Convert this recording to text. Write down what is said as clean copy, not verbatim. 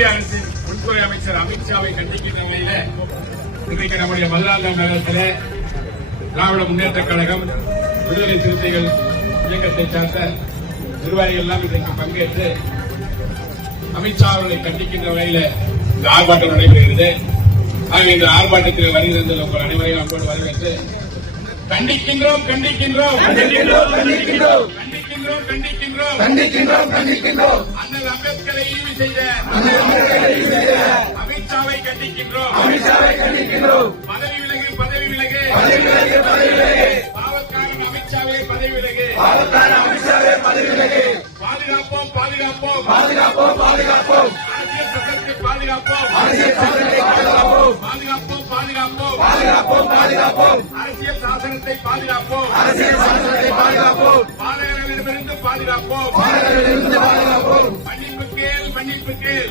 ஒன்றிய அரசின் உள்துறை அமைச்சர் அமித்ஷாவை கண்டிக்கின்ற வகையில இன்றைக்கு நம்முடைய மதுராந்தகம் நகரத்தில் திராவிட முன்னேற்றக் கழகம் விடுதலை சிறுத்தைகள் இயக்கத்தை சார்ந்த நிர்வாகிகள் எல்லாம் இன்றைக்கு பங்கேற்று அமித்ஷா அவர்களை கண்டிக்கின்ற வகையில இந்த ஆர்ப்பாட்டம் நடைபெறுகிறது. ஆகவே இந்த ஆர்ப்பாட்டத்தில் வருகிறது உங்கள் அனைவரையும் அன்போடு வரவேற்று கண்டிக்கின்றோம் கண்டிக்கின்றோம் கண்டிக்கின்றோம் கண்டிக்கின்றோம் கண்டிக்கின்றோம் கண்டிக்கின்றோம் கண்டிக்கின்றோம் அண்ணல் அம்பேத்கரை ஈவு செய்த அமித்ஷாவை கண்டிக்கின்றோம் அமித்ஷாவை கண்டிக்கின்றோம் பதவி விலகு பதவி விலகு பதவி விலகு பதவி விலகு பாவக்காரன் அமித்ஷாவே பதவி விலகு பாவக்காரன் அமித்ஷாவே பதவி விலகு பாதுகாப்போம் பாதுகாப்போம் பாதுகாப்போம் பாதுகாப்போம் அரசியல் சட்டத்தை பாதுகாப்போம் அரசியல் சட்டத்தை பாதுகாப்போம் பாதுகாப்போம் பாதுகாப்போம் பாதுகாப்போம் பாதுகாப்போம் அரசியல் சாசனத்தை பாதுகாப்போம் அரசியல் சாசனத்தை பாதுகாப்போம் பாதகர்களிடமிருந்து பாதுகாப்போம் பாதகர்களிடமிருந்து பாதுகாப்போம் மன்னிப்பு கேள் மன்னிப்பு கேள்